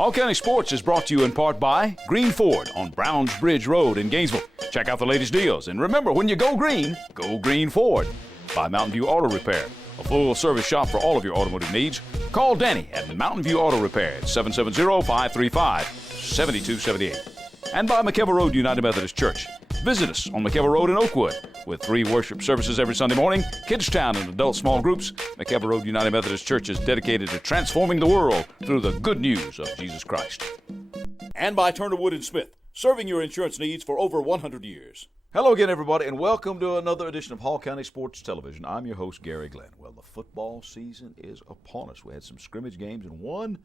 Hall County Sports is brought to you in part by Green Ford on Browns Bridge Road in Gainesville. Check out the latest deals. And remember, when you go Green Ford. By Mountain View Auto Repair, a full-service shop for all of your automotive needs. Call Danny at Mountain View Auto Repair at 770-535-7278. And by McKelvey Road United Methodist Church. Visit us on McKelvey Road in Oakwood with 3 worship services every Sunday morning, Kids Town and adult small groups. McKelvey Road United Methodist Church is dedicated to transforming the world through the good news of Jesus Christ. And by Turner Wood & Smith, serving your insurance needs for over 100 years. Hello again, everybody, and welcome to another edition of Hall County Sports Television. I'm your host, Gary Glenn. Well, the football season is upon us. We had some scrimmage games, and one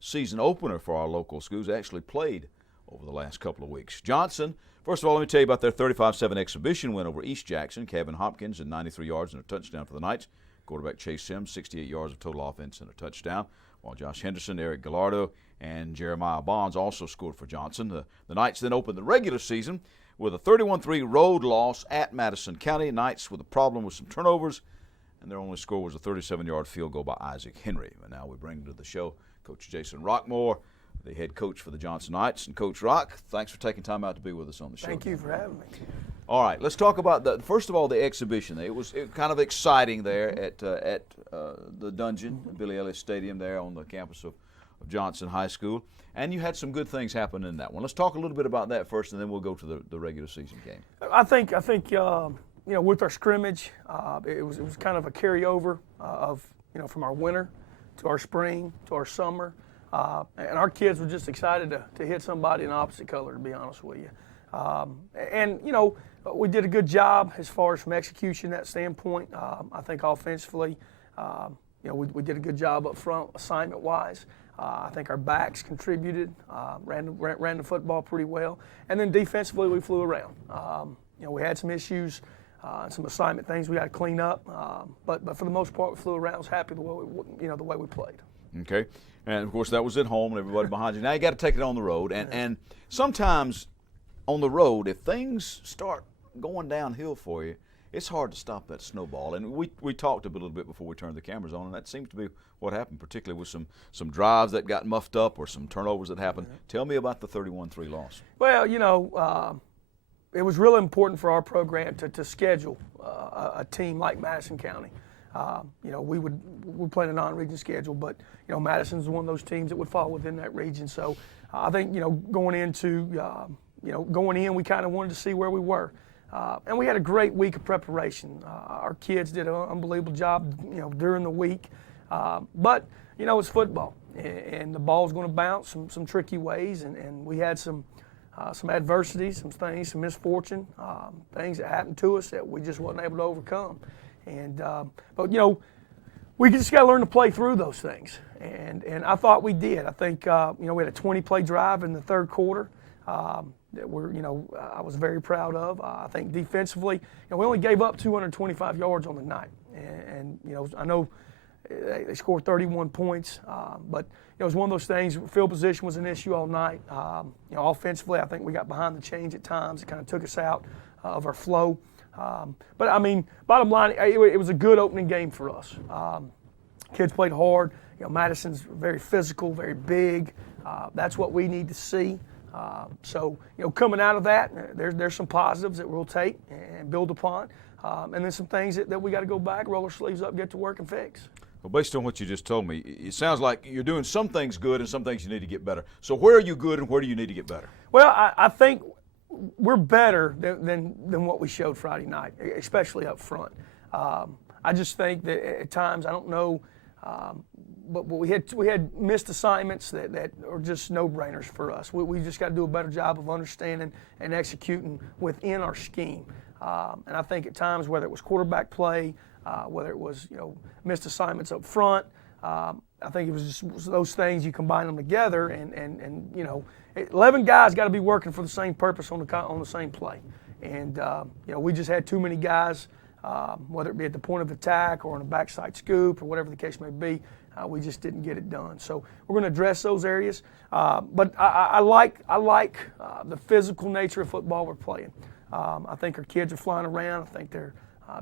season opener for our local schools actually played over the last couple of weeks. Johnson, first of all, let me tell you about their 35-7 exhibition win over East Jackson. Kevin Hopkins and 93 yards and a touchdown for the Knights. Quarterback Chase Sims, 68 yards of total offense and a touchdown. While Josh Henderson, Eric Gallardo, and Jeremiah Bonds also scored for Johnson. The Knights then opened the regular season with a 31-3 road loss at Madison County. Knights with a problem with some turnovers, and their only score was a 37-yard field goal by Isaac Henry. And now we bring to the show Coach Jason Rockmore, the head coach for the Johnson Knights. And Coach Rock, thanks for taking time out to be with us on the show. Thank you for having me. All right, let's talk about first of all, the exhibition. It was kind of exciting there at the Dungeon, Billy Ellis Stadium there on the campus of Johnson High School. And you had some good things happen in that one. Let's talk a little bit about that first, and then we'll go to the regular season game. I think with our scrimmage, it was kind of a carryover of from our winter to our spring to our summer, and our kids were just excited to hit somebody in opposite color. To be honest with you, we did a good job as far as from execution that standpoint. I think offensively, we did a good job up front assignment wise. I think our backs contributed, ran the football pretty well, and then defensively we flew around. We had some issues, some assignment things we got to clean up, but for the most part we flew around. I was happy the way we played. Okay, and of course that was at home and everybody behind you. Now you got to take it on the road, and sometimes on the road if things start going downhill for you, it's hard to stop that snowball. And we talked a little bit before we turned the cameras on, and that seems to be what happened, particularly with some drives that got muffed up or some turnovers that happened. Mm-hmm. Tell me about the 31-3 loss. Well, it was really important for our program to schedule a team like Madison County. We played a non-region schedule, but Madison's one of those teams that would fall within that region. So I think going in, we kind of wanted to see where we were. And we had a great week of preparation. Our kids did an unbelievable job, during the week. But it's football, and the ball's going to bounce some tricky ways. And we had some adversity, some misfortune, things that happened to us that we just wasn't able to overcome. But we just got to learn to play through those things. And I thought we did. I think we had a 20-play drive in the third quarter. That I was very proud of. I think defensively, we only gave up 225 yards on the night, and I know they scored 31 points, but it was one of those things. Field position was an issue all night. Offensively, I think we got behind the chains at times. It kind of took us out of our flow. But I mean, bottom line, it was a good opening game for us. Kids played hard. Madison's very physical, very big. That's what we need to see. So coming out of that, there's some positives that we'll take and build upon, and then some things that we got to go back, roll our sleeves up, get to work and fix. Well, based on what you just told me, it sounds like you're doing some things good and some things you need to get better. So where are you good and where do you need to get better? Well, I think we're better than what we showed Friday night, especially up front. I just think that at times, I don't know, but we had missed assignments that are just no-brainers for us. We just got to do a better job of understanding and executing within our scheme. And I think at times, whether it was quarterback play, whether it was missed assignments up front, I think it was just those things. You combine them together, and 11 guys got to be working for the same purpose on the same play. And we just had too many guys, whether it be at the point of attack or on a backside scoop or whatever the case may be. We just didn't get it done. So we're going to address those areas. But I like the physical nature of football we're playing. I think our kids are flying around. I think they're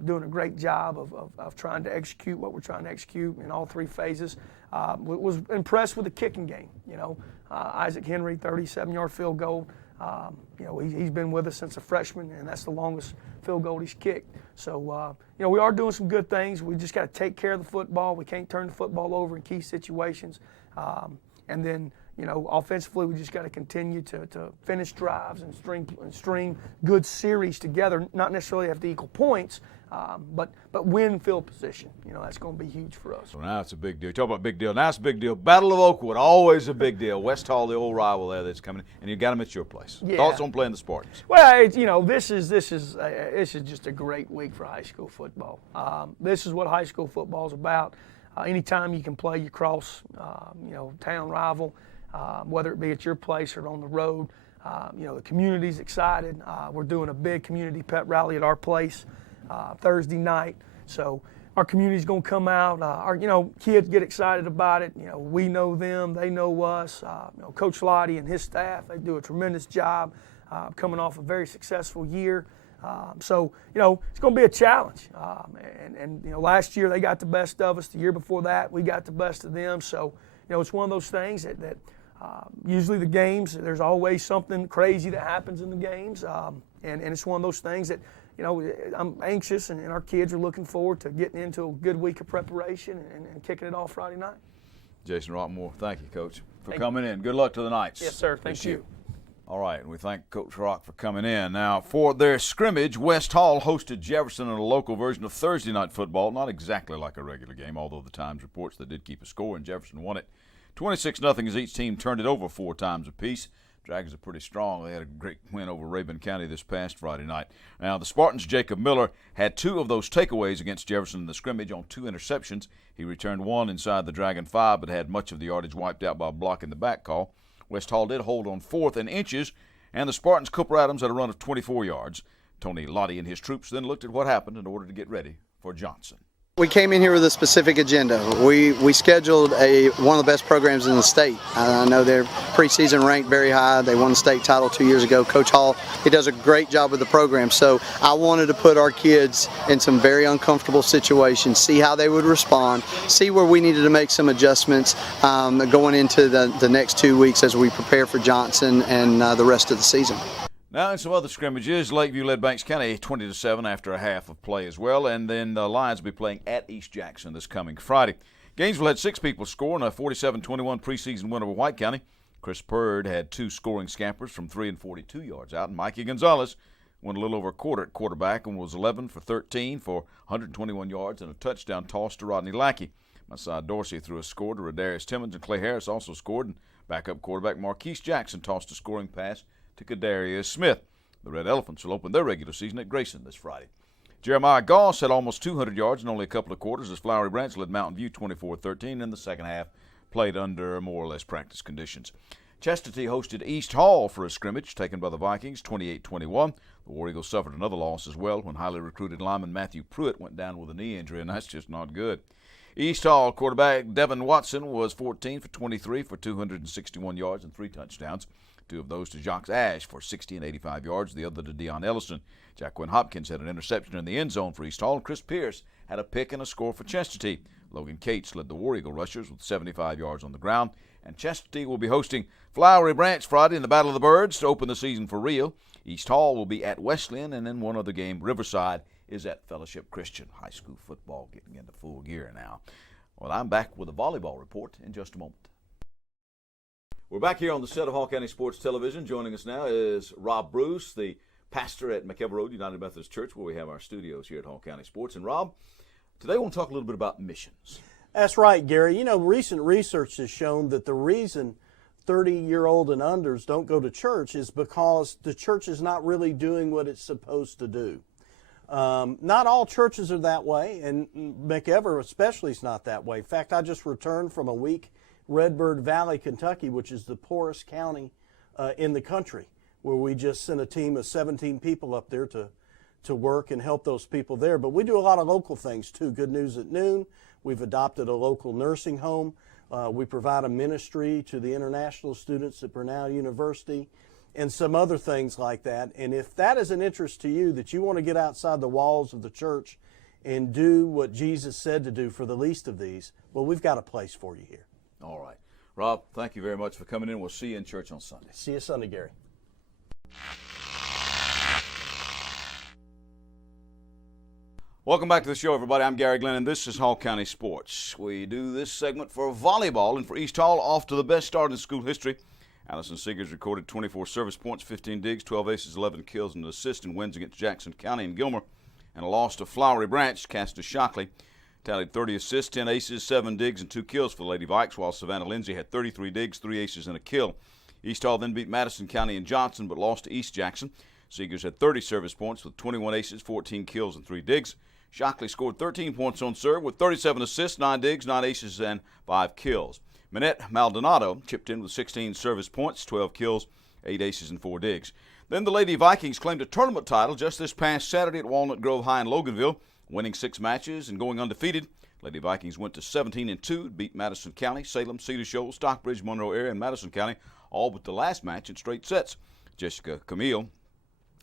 doing a great job of trying to execute what we're trying to execute in all three phases. Was impressed with the kicking game. Isaac Henry, 37-yard field goal. You know, he's been with us since a freshman, and that's the longest field goal he's kicked. So, you know, we are doing some good things. We just got to take care of the football. We can't turn the football over in key situations. And then, you know, offensively, we just got to continue to finish drives and string good series together. Not necessarily have to equal points, but win field position. You know, that's going to be huge for us. So now it's a big deal. Talk about big deal. Now it's a big deal. Battle of Oakwood, always a big deal. West Hall, the old rival there that's coming, and you got them at your place. Yeah. Thoughts on playing the Spartans? Well, you know, this is just a great week for high school football. This is what high school football is about. Anytime you can play your cross, you know, town rival, whether it be at your place or on the road, you know, the community's excited. We're doing a big community pep rally at our place Thursday night, so our community's going to come out. Our, you know, kids get excited about it. You know, we know them, they know us. You know, Coach Lottie and his staff, they do a tremendous job coming off a very successful year. So, you know, it's going to be a challenge. And, you know, last year they got the best of us. The year before that, we got the best of them. So, you know, it's one of those things that usually the games, there's always something crazy that happens in the games. And it's one of those things that, you know, I'm anxious, and our kids are looking forward to getting into a good week of preparation and kicking it off Friday night. Jason Rockmore, thank you, Coach, for coming in. Good luck to the Knights. Yes, sir. Thank you. All right, and we thank Coach Rock for coming in. Now, for their scrimmage, West Hall hosted Jefferson in a local version of Thursday night football. Not exactly like a regular game, although the Times reports they did keep a score, and Jefferson won it 26-0 as each team turned it over 4 times apiece. Dragons are pretty strong. They had a great win over Rabun County this past Friday night. Now, the Spartans' Jacob Miller had 2 of those takeaways against Jefferson in the scrimmage on 2 interceptions. He returned 1 inside the Dragon 5, but had much of the yardage wiped out by blocking the back call. West Hall did hold on 4th and inches, and the Spartans' Cooper Adams had a run of 24 yards. Tony Lottie and his troops then looked at what happened in order to get ready for Johnson. We came in here with a specific agenda. We scheduled one of the best programs in the state. I know they're preseason ranked very high. They won the state title 2 years ago. Coach Hall, he does a great job with the program. So I wanted to put our kids in some very uncomfortable situations, see how they would respond, see where we needed to make some adjustments going into the next 2 weeks as we prepare for Johnson and the rest of the season. Now in some other scrimmages, Lakeview led Banks County 20-7 after a half of play as well, and then the Lions will be playing at East Jackson this coming Friday. Gainesville had 6 people score in a 47-21 preseason win over White County. Chris Purd had 2 scoring scampers from 3 and 42 yards out, and Mikey Gonzalez went a little over a quarter at quarterback and was 11 for 13 for 121 yards and a touchdown toss to Rodney Lackey. Masai Dorsey threw a score to Rodarius Timmons, and Clay Harris also scored, and backup quarterback Marquise Jackson tossed a scoring pass to Kadarius Smith. The Red Elephants will open their regular season at Grayson this Friday. Jeremiah Goss had almost 200 yards in only a couple of quarters as Flowery Branch led Mountain View 24-13 in the second half, played under more or less practice conditions. Chestatee hosted East Hall for a scrimmage taken by the Vikings 28-21. The War Eagles suffered another loss as well when highly recruited lineman Matthew Pruitt went down with a knee injury, and that's just not good. East Hall quarterback Devin Watson was 14 for 23 for 261 yards and 3 touchdowns. 2 of those to Jacques Ash for 60 and 85 yards, the other to Deion Ellison. Jacquin Hopkins had an interception in the end zone for East Hall, and Chris Pierce had a pick and a score for Chestatee. Logan Cates led the War Eagle rushers with 75 yards on the ground, and Chestatee will be hosting Flowery Branch Friday in the Battle of the Birds to open the season for real. East Hall will be at Wesleyan, and then one other game, Riverside, is at Fellowship Christian. High school football getting into full gear now. Well, I'm back with a volleyball report in just a moment. We're back here on the set of Hall County Sports Television. Joining us now is Rob Bruce, the pastor at McEver Road United Methodist Church, where we have our studios here at Hall County Sports. And Rob, today we'll talk a little bit about missions. That's right, Gary. You know, recent research has shown that the reason 30-year-old and unders don't go to church is because the church is not really doing what it's supposed to do. Not all churches are that way, and McEver especially is not that way. In fact, I just returned from a week Redbird Valley, Kentucky, which is the poorest county in the country, where we just sent a team of 17 people up there to work and help those people there. But we do a lot of local things too. Good News at Noon. We've adopted a local nursing home. We provide a ministry to the international students at Brenau University and some other things like that. And if that is an interest to you, that you want to get outside the walls of the church and do what Jesus said to do for the least of these, well, we've got a place for you here. All right. Rob, thank you very much for coming in. We'll see you in church on Sunday. See you Sunday, Gary. Welcome back to the show, everybody. I'm Gary Glenn, and this is Hall County Sports. We do this segment for volleyball, and for East Hall, off to the best start in school history. Allison Seegers recorded 24 service points, 15 digs, 12 aces, 11 kills, and an assist in wins against Jackson County and Gilmer, and a loss to Flowery Branch. Cassidy Shockley tallied 30 assists, 10 aces, 7 digs, and 2 kills for the Lady Vikes, while Savannah Lindsay had 33 digs, 3 aces, and a kill. East Hall then beat Madison County and Johnson, but lost to East Jackson. Seegers had 30 service points with 21 aces, 14 kills, and 3 digs. Shockley scored 13 points on serve with 37 assists, 9 digs, 9 aces, and 5 kills. Minette Maldonado chipped in with 16 service points, 12 kills, 8 aces, and 4 digs. Then the Lady Vikings claimed a tournament title just this past Saturday at Walnut Grove High in Loganville, winning 6 matches and going undefeated. Lady Vikings went to 17-2, beat Madison County, Salem, Cedar Shoals, Stockbridge, Monroe area, and Madison County, all but the last match in straight sets. Jessica Camille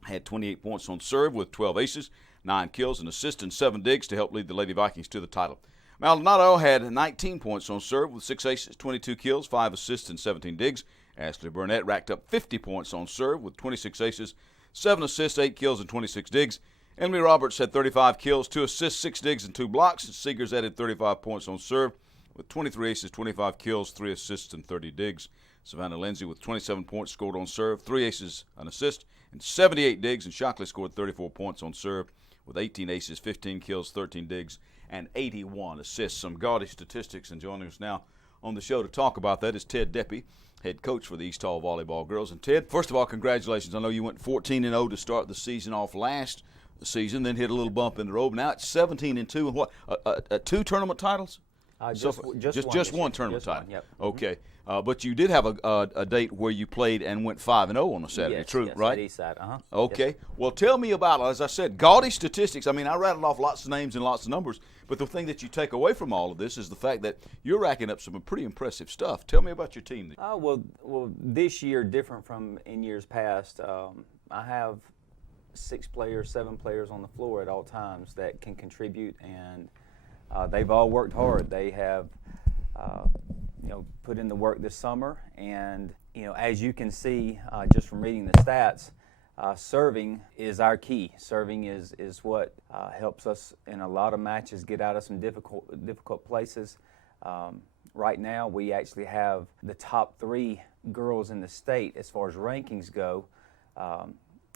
had 28 points on serve with 12 aces, 9 kills, an assist, and 7 digs to help lead the Lady Vikings to the title. Maldonado had 19 points on serve with 6 aces, 22 kills, 5 assists, and 17 digs. Ashley Burnett racked up 50 points on serve with 26 aces, 7 assists, 8 kills, and 26 digs. Emily Roberts had 35 kills, 2 assists, 6 digs, and 2 blocks. Seegers added 35 points on serve with 23 aces, 25 kills, 3 assists, and 30 digs. Savannah Lindsay with 27 points scored on serve, 3 aces, an assist, and 78 digs. And Shockley scored 34 points on serve with 18 aces, 15 kills, 13 digs, and 81 assists. Some gaudy statistics, and joining us now on the show to talk about that is Ted Deppy, head coach for the East Hall Volleyball Girls. And Ted, first of all, congratulations. I know you went 14-0 to start the season off last season, then hit a little bump in the road. Now it's 17-2, and what, 2 tournament titles? Just one tournament title. One, yep. Okay, but you did have a date where you played and went 5-0 on a Saturday, Yes, true, yes, right? at East Side, Okay, Yes. well, tell me about, as I said, gaudy statistics. I mean, I rattled off lots of names and lots of numbers, but the thing that you take away from all of this is the fact that you're racking up some pretty impressive stuff. Tell me about your team. Well, this year, different from in years past, I have 6 players, 7 players on the floor at all times that can contribute, and they've all worked hard. They have, put in the work this summer, and as you can see, just from reading the stats, serving is our key. Serving is what helps us in a lot of matches get out of some difficult places. Right now, we actually have the top 3 girls in the state as far as rankings go.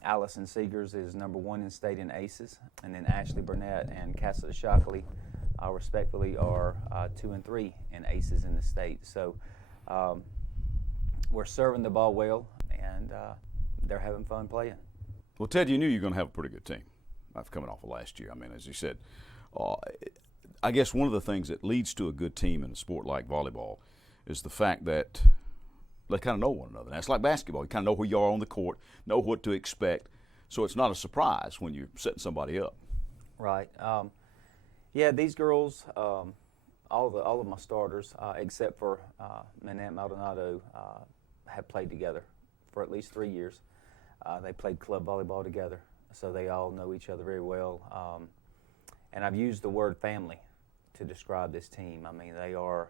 Allison Seegers is number 1 in state in aces, and then Ashley Burnett and Cassidy Shockley, respectively, are 2 and 3 in aces in the state. So we're serving the ball well, and they're having fun playing. Well, Ted, you knew you were going to have a pretty good team after coming off of last year. I mean, as you said, I guess one of the things that leads to a good team in a sport like volleyball is the fact that they kind of know one another. Now, it's like basketball. You kind of know where you are on the court, know what to expect, so it's not a surprise when you're setting somebody up. Right. Yeah, these girls, all of my starters, except for Minette Maldonado, have played together for at least 3 years. They played club volleyball together, so they all know each other very well. And I've used the word family to describe this team. I mean, they are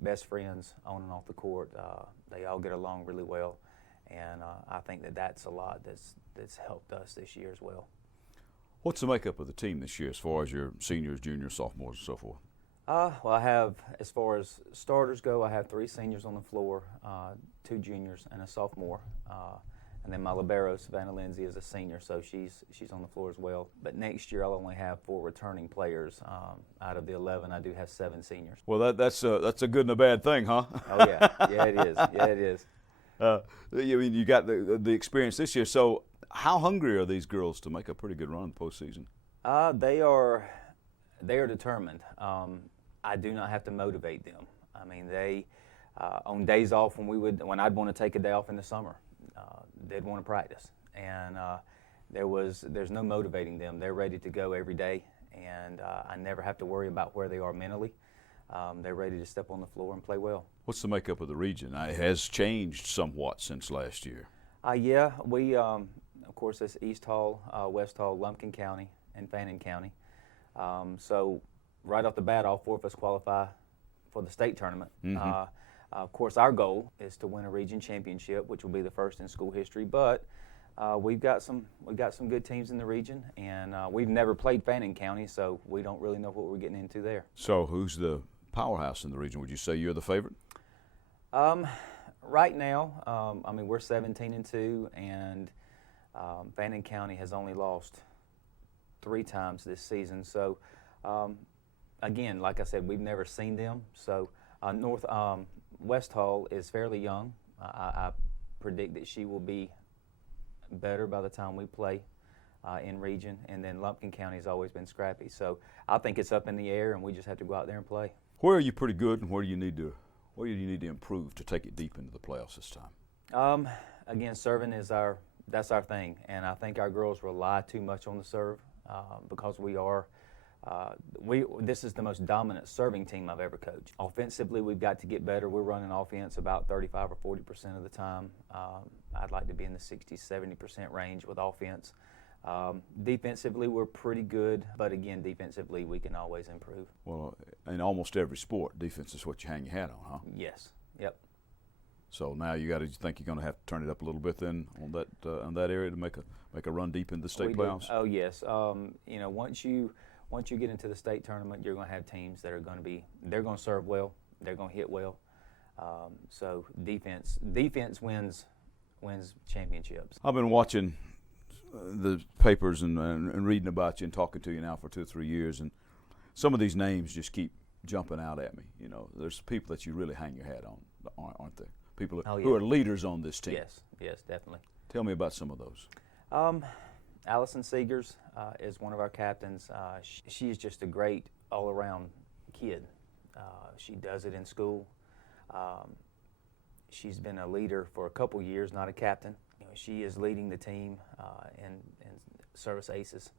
best friends on and off the court. They all get along really well, and I think that's a lot that's helped us this year as well. What's the makeup of the team this year as far as your seniors, juniors, sophomores, and so forth? Well, I have, as far as starters go, I have 3 seniors on the floor, 2 juniors, and a sophomore. And then my libero, Savannah Lindsay, is a senior, so she's on the floor as well. But next year, I'll only have 4 returning players. Out of the 11, I do have 7 seniors. Well, that's a good and a bad thing, huh? Oh yeah, yeah it is. Yeah it is. I mean, you got the experience this year. So, how hungry are these girls to make a pretty good run in the postseason? They are determined. I do not have to motivate them. I mean, they on days off when I'd want to take a day off in the summer, they'd want to practice, and there's no motivating them. They're ready to go every day, and I never have to worry about where they are mentally. They're ready to step on the floor and play well. What's the makeup of the region? It has changed somewhat since last year. Yeah, we of course it's East Hall, West Hall, Lumpkin County, and Fannin County. So right off the bat, all 4 of us qualify for the state tournament. Mm-hmm. Of course, our goal is to win a region championship, which will be the first in school history. But we've got some good teams in the region, and we've never played Fannin County, so we don't really know what we're getting into there. So who's the powerhouse in the region? Would you say you're the favorite? Right now, I mean, we're 17-2, and Fannin County has only lost 3 times this season. So, again, like I said, we've never seen them. So, West Hall is fairly young. I predict that she will be better by the time we play in region. And then Lumpkin County has always been scrappy. So, I think it's up in the air, and we just have to go out there and play. Where are you pretty good, and where do you need to improve to take it deep into the playoffs this time? Again, serving is that's our thing, and I think our girls rely too much on the serve because this is the most dominant serving team I've ever coached. Offensively, we've got to get better. We're running offense about 35 or 40% of the time. I'd like to be in the 60-70% range with offense. Defensively, we're pretty good, but again, defensively, we can always improve. Well, in almost every sport, defense is what you hang your hat on, huh? Yes. Yep. So now you think you're going to have to turn it up a little bit then on that area to make a run deep into the state playoffs. Oh yes. You know, once you get into the state tournament, you're going to have teams that are going to serve well, they're going to hit well. So defense wins championships. I've been watching the papers and reading about you and talking to you now for 2 or 3 years, and some of these names just keep jumping out at me. You know, there's people that you really hang your hat on, aren't there? People who are leaders on this team. Yes, definitely. Tell me about some of those. Allison Seegers is one of our captains. She's just a great all-around kid. She does it in school. She's been a leader for a couple years, not a captain. You know, she is leading the team in service aces.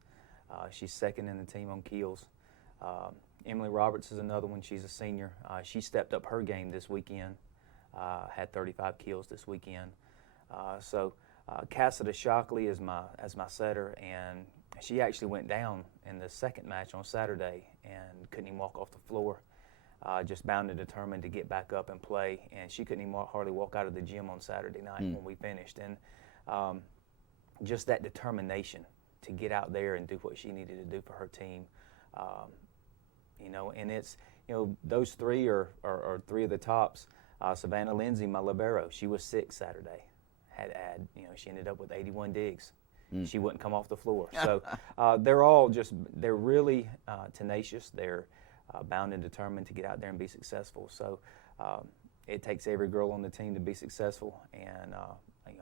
She's second in the team on keels. Emily Roberts is another one. She's a senior. She stepped up her game this weekend. Had 35 kills this weekend. Cassida Shockley is my setter, and she actually went down in the second match on Saturday and couldn't even walk off the floor. Just bound and determined to get back up and play, and she couldn't even hardly walk out of the gym on Saturday night when we finished. And just that determination to get out there and do what she needed to do for her team. You know, and it's, you know, those 3 are 3 of the tops. Savannah Lindsay, my libero, she was sick Saturday. You know, she ended up with 81 digs. She wouldn't come off the floor. So they're really tenacious. They're bound and determined to get out there and be successful. So it takes every girl on the team to be successful, and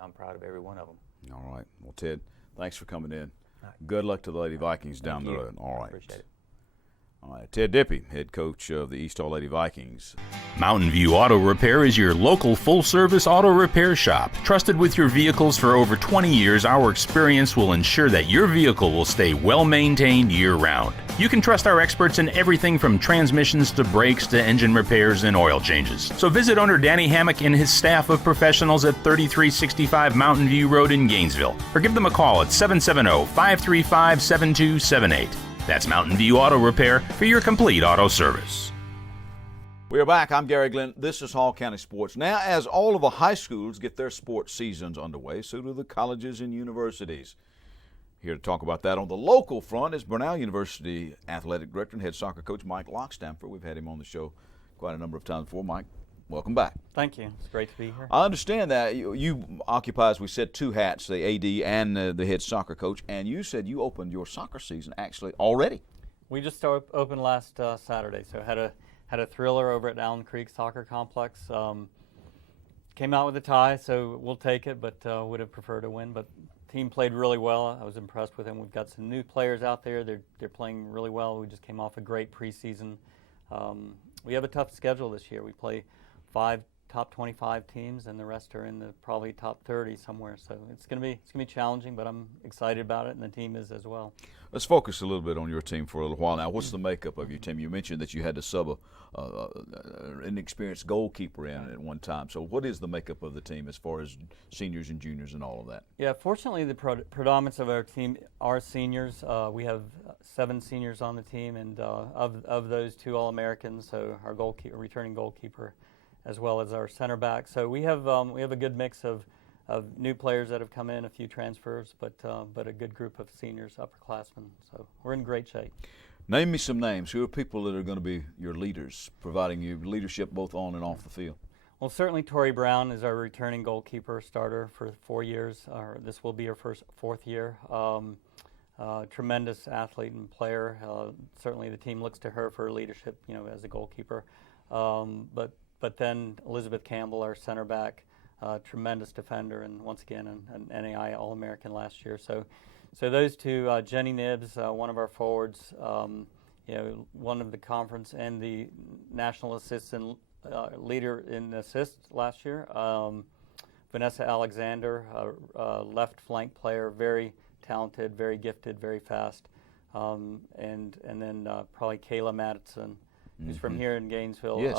I'm proud of every one of them. All right. Well, Ted, thanks for coming in. Good luck to the Lady Vikings down the road. All right. Appreciate it. All right, Ted Dippy, head coach of the East Hall Lady Vikings. Mountain View Auto Repair is your local full-service auto repair shop. Trusted with your vehicles for over 20 years, our experience will ensure that your vehicle will stay well-maintained year-round. You can trust our experts in everything from transmissions to brakes to engine repairs and oil changes. So visit owner Danny Hammock and his staff of professionals at 3365 Mountain View Road in Gainesville, or give them a call at 770-535-7278. That's Mountain View Auto Repair for your complete auto service. We are back. I'm Gary Glenn. This is Hall County Sports. Now, as all of the high schools get their sports seasons underway, so do the colleges and universities. Here to talk about that on the local front is Burnell University Athletic Director and head soccer coach Mike Lockstamper. We've had him on the show quite a number of times before. Mike, welcome back. Thank you. It's great to be here. I understand that you occupy, as we said, 2 hats, the AD and the head soccer coach, and you said you opened your soccer season actually already. We just opened last Saturday, so had a thriller over at Allen Creek Soccer Complex. Came out with a tie, so we'll take it, but would have preferred to win. But team played really well. I was impressed with them. We've got some new players out there. They're playing really well. We just came off a great preseason. We have a tough schedule this year. We play 5 top 25 teams, and the rest are in the probably top 30 somewhere. So it's gonna be challenging, but I'm excited about it, and the team is as well. Let's focus a little bit on your team for a little while now. What's the makeup of your team? You mentioned that you had to sub an inexperienced goalkeeper in at one time. So what is the makeup of the team as far as seniors and juniors and all of that? Yeah, fortunately the predominance of our team are seniors. We have 7 seniors on the team, and of those 2 All-Americans. So our returning goalkeeper as well as our center back. So we have a good mix of new players that have come in, a few transfers, but a good group of seniors, upperclassmen. So we're in great shape. Name me some names. Who are people that are going to be your leaders, providing you leadership both on and off the field? Well, certainly Tori Brown is our returning goalkeeper starter for 4 years. This will be her fourth year. Tremendous athlete and player. Certainly the team looks to her for leadership, as a goalkeeper. But then Elizabeth Campbell, our center back, tremendous defender, and once again an NAI All-American last year. So those two, Jenny Nibbs, one of our forwards, one of the conference and the national assistant leader in assists last year. Vanessa Alexander, left flank player, very talented, very gifted, very fast. And then probably Kayla Madison, who's from here in Gainesville. Yes.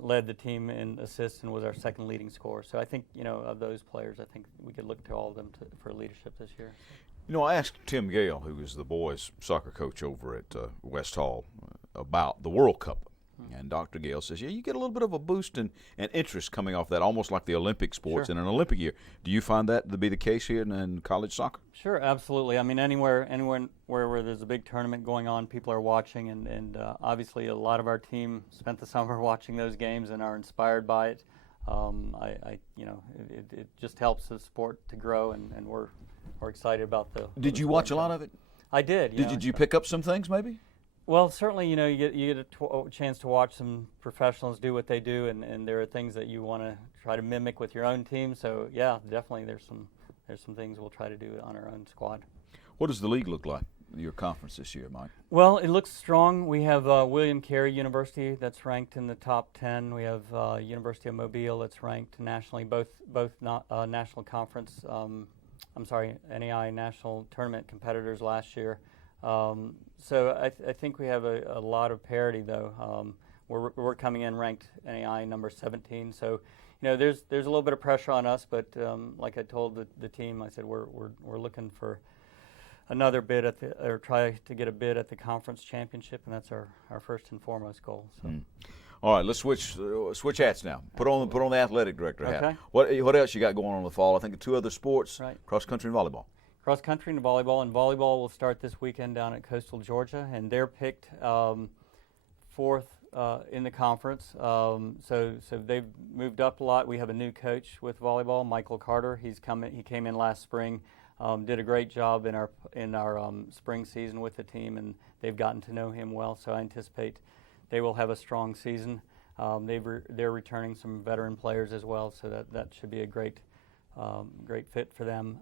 Led the team in assists and was our second leading scorer. So I think, of those players, I think we could look to all of them for leadership this year. I asked Tim Gale, who is the boys' soccer coach over at West Hall, about the World Cup. And Dr. Gale says, you get a little bit of a boost and interest coming off that, almost like the Olympic sports in an Olympic year. Do you find that to be the case here in college soccer? Sure, absolutely. I mean, anywhere where there's a big tournament going on, people are watching, and obviously a lot of our team spent the summer watching those games and are inspired by it. It just helps the sport to grow, and we're excited about the. Did you watch a lot of it? I did. Did you pick up some things maybe? Well, certainly, you get a chance to watch some professionals do what they do, and there are things that you want to try to mimic with your own team. So, yeah, definitely there's some things we'll try to do on our own squad. What does the league look like, your conference this year, Mike? Well, it looks strong. We have William Carey University that's ranked in the top 10. We have University of Mobile that's ranked nationally, both national conference, NAI national tournament competitors last year. So I think we have a lot of parity, though. We're coming in ranked NAI number 17. So, there's a little bit of pressure on us, but like I told the team, I said we're looking for another bid or try to get a bid at the conference championship, and that's our first and foremost goal. So. All right, let's switch hats now. Put on the athletic director hat. Okay. What else you got going on in the fall? I think 2 other sports, right. Cross country and volleyball. Cross country and volleyball, will start this weekend down at Coastal Georgia, and they're picked fourth in the conference. So they've moved up a lot. We have a new coach with volleyball, Michael Carter. He came in last spring, did a great job in our spring season with the team, and they've gotten to know him well. So I anticipate they will have a strong season. They're returning some veteran players as well, so that should be a great fit for them.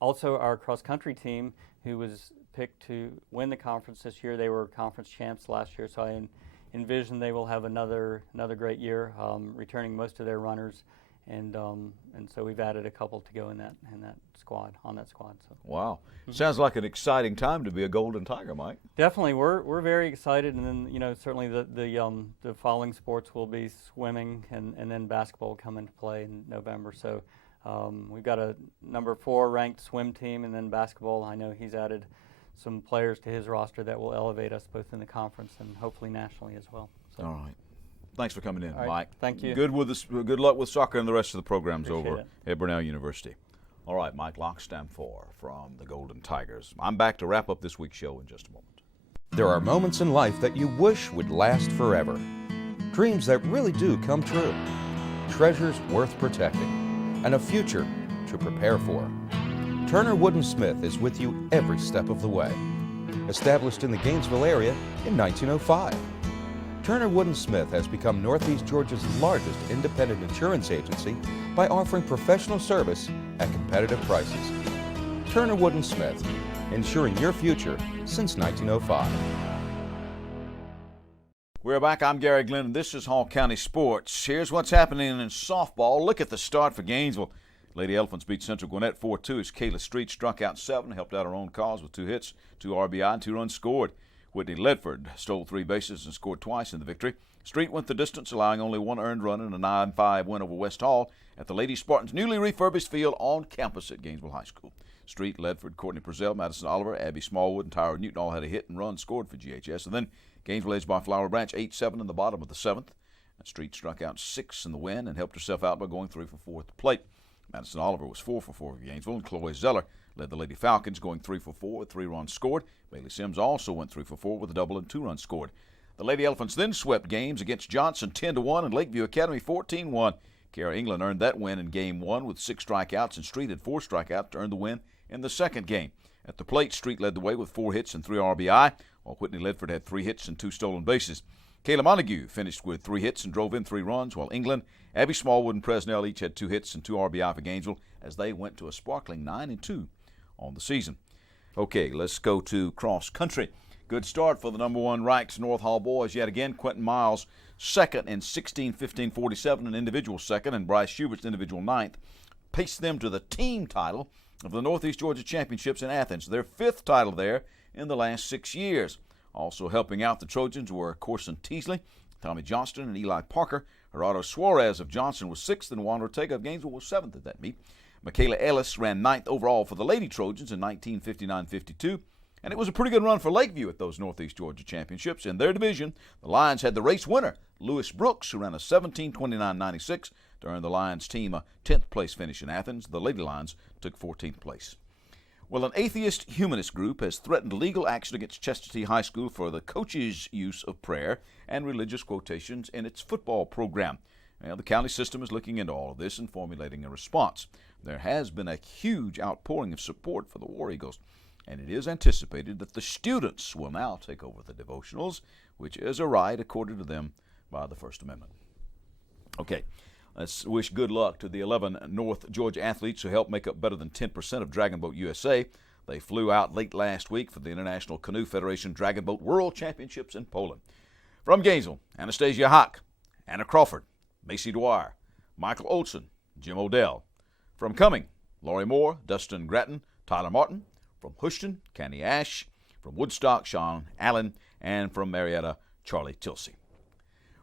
Also, our cross-country team, who was picked to win the conference this year, they were conference champs last year, so I envision they will have another great year, returning most of their runners, and so we've added a couple to go on that squad. So. Wow, sounds like an exciting time to be a Golden Tiger, Mike. Definitely, we're very excited, and then certainly the following sports will be swimming, and then basketball will come into play in November. So. We've got a number 4 ranked swim team, and then basketball. I know he's added some players to his roster that will elevate us both in the conference and hopefully nationally as well. So. All right. Thanks for coming in, All right. Mike. Thank you. Good luck with soccer and the rest of the programs Appreciate over it. at Burnell University. All right, Mike Lockstamfor from the Golden Tigers. I'm back to wrap up this week's show in just a moment. There are moments in life that you wish would last forever. Dreams that really do come true. Treasures worth protecting. And a future to prepare for. Turner Wood & Smith is with you every step of the way. Established in the Gainesville area in 1905. Turner Wood & Smith has become Northeast Georgia's largest independent insurance agency by offering professional service at competitive prices. Turner Wood & Smith, insuring your future since 1905. We're back. I'm Gary Glenn, and this is Hall County Sports. Here's what's happening in softball. Look at the start for Gainesville. Lady Elephants beat Central Gwinnett 4-2 as Kayla Street struck out 7, helped out her own cause with 2 hits, 2 RBI, and 2 runs scored. Whitney Ledford stole 3 bases and scored twice in the victory. Street went the distance, allowing only 1 earned run in a 9-5 win over West Hall at the Lady Spartans' newly refurbished field on campus at Gainesville High School. Street, Ledford, Courtney Purcell, Madison Oliver, Abby Smallwood, and Tyra Newton all had a hit and run scored for GHS. And then Gainesville edged by Flower Branch 8-7 in the bottom of the 7th. Street struck out 6 in the win and helped herself out by going 3 for 4 at the plate. Madison Oliver was 4 for 4 for Gainesville, and Chloe Zeller led the Lady Falcons, going 3 for 4 with 3 runs scored. Bailey Sims also went 3 for 4 with a double and 2 runs scored. The Lady Elephants then swept games against Johnson 10-1 and Lakeview Academy 14-1. Kara England earned that win in Game 1 with 6 strikeouts, and Street had 4 strikeouts to earn the win in the second game. At the plate, Street led the way with 4 hits and 3 RBI, while Whitney Ledford had 3 hits and 2 stolen bases. Kayla Montague finished with 3 hits and drove in 3 runs, while England, Abby Smallwood, and Presnell each had 2 hits and 2 RBI for Gainesville as they went to a sparkling 9-2 on the season. Okay, let's go to cross country. Good start for the number 1 ranked North Hall boys yet again. Quentin Miles second in 16-15-47, an individual second, and Bryce Schubert's individual ninth, paced them to the team title of the Northeast Georgia Championships in Athens, their 5th title there in the last 6 years. Also helping out the Trojans were Corson Teasley, Tommy Johnston, and Eli Parker. Gerardo Suarez of Johnson was 6th, and Juan Ortega of Gainesville was 7th at that meet. Michaela Ellis ran 9th overall for the Lady Trojans in 1959-52, and it was a pretty good run for Lakeview at those Northeast Georgia Championships. In their division, the Lions had the race winner, Lewis Brooks, who ran a 17:29.96 to earn the Lions team a 10th place finish in Athens. The Lady Lions took 14th place. Well, an atheist humanist group has threatened legal action against Chestatee High School for the coaches' use of prayer and religious quotations in its football program. Well, the county system is looking into all of this and formulating a response. There has been a huge outpouring of support for the War Eagles, and it is anticipated that the students will now take over the devotionals, which is a right accorded to them by the First Amendment. Okay. Let's wish good luck to the 11 North Georgia athletes who helped make up better than 10% of Dragon Boat USA. They flew out late last week for the International Canoe Federation Dragon Boat World Championships in Poland. From Gainesville, Anastasia Hock, Anna Crawford, Macy Dwyer, Michael Olson, Jim Odell. From Cumming, Laurie Moore, Dustin Gratton, Tyler Martin. From Houston, Kenny Ash. From Woodstock, Sean Allen. And from Marietta, Charlie Tilsey.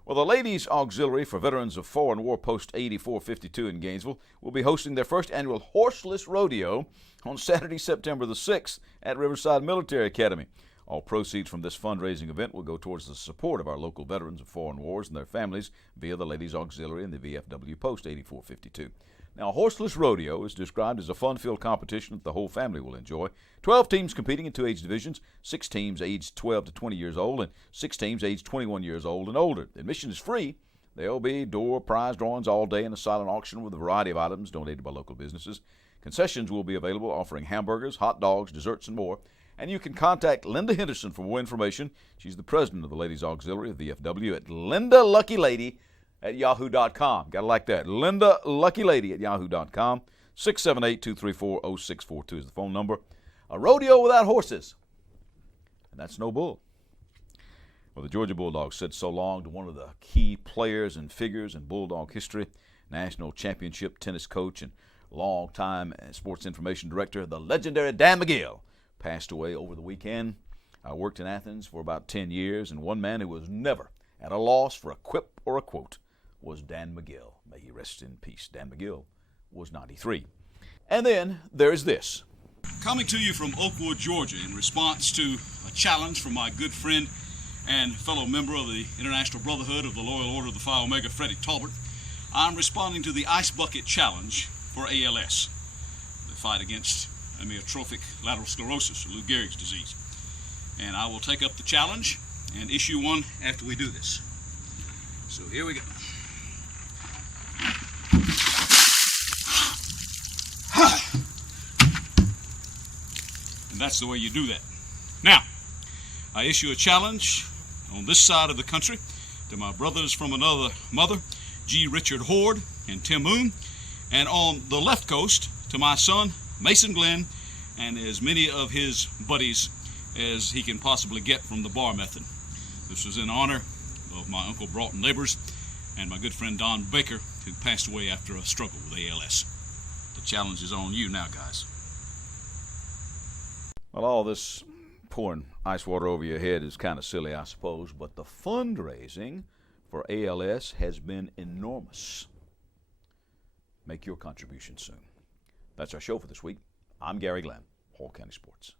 Well, the Ladies Auxiliary for Veterans of Foreign War Post 8452 in Gainesville will be hosting their first annual Horseless Rodeo on Saturday, September the 6th at Riverside Military Academy. All proceeds from this fundraising event will go towards the support of our local veterans of foreign wars and their families via the Ladies Auxiliary and the VFW Post 8452. Now, Horseless Rodeo is described as a fun-filled competition that the whole family will enjoy. 12 teams competing in 2 age divisions, 6 teams aged 12 to 20 years old, and 6 teams aged 21 years old and older. Admission is free. There will be door prize drawings all day and a silent auction with a variety of items donated by local businesses. Concessions will be available, offering hamburgers, hot dogs, desserts, and more. And you can contact Linda Henderson for more information. She's the president of the Ladies Auxiliary of VFW at LindaLuckyLady@yahoo.com. Gotta like that. LindaLuckyLady@yahoo.com. 678-234-0642 is the phone number. A rodeo without horses. And that's no bull. Well, the Georgia Bulldogs said so long to one of the key players and figures in Bulldog history, national championship tennis coach and longtime sports information director, the legendary Dan McGill, passed away over the weekend. I worked in Athens for about 10 years, and one man who was never at a loss for a quip or a quote was Dan McGill. May he rest in peace. Dan McGill was 93. And then there's this. Coming to you from Oakwood, Georgia, in response to a challenge from my good friend and fellow member of the International Brotherhood of the Loyal Order of the Phi Omega, Freddie Talbert, I'm responding to the Ice Bucket Challenge for ALS, the fight against amyotrophic lateral sclerosis, or Lou Gehrig's disease. And I will take up the challenge and issue one after we do this. So here we go. And that's the way you do that. Now, I issue a challenge on this side of the country to my brothers from another mother, G. Richard Horde and Tim Moon, and on the left coast to my son, Mason Glenn, and as many of his buddies as he can possibly get from the bar method. This is in honor of my Uncle Broughton Neighbors and my good friend Don Baker, who passed away after a struggle with ALS. The challenge is on you now, guys. Well, all this pouring ice water over your head is kind of silly, I suppose, but the fundraising for ALS has been enormous. Make your contribution soon. That's our show for this week. I'm Gary Glenn, Hall County Sports.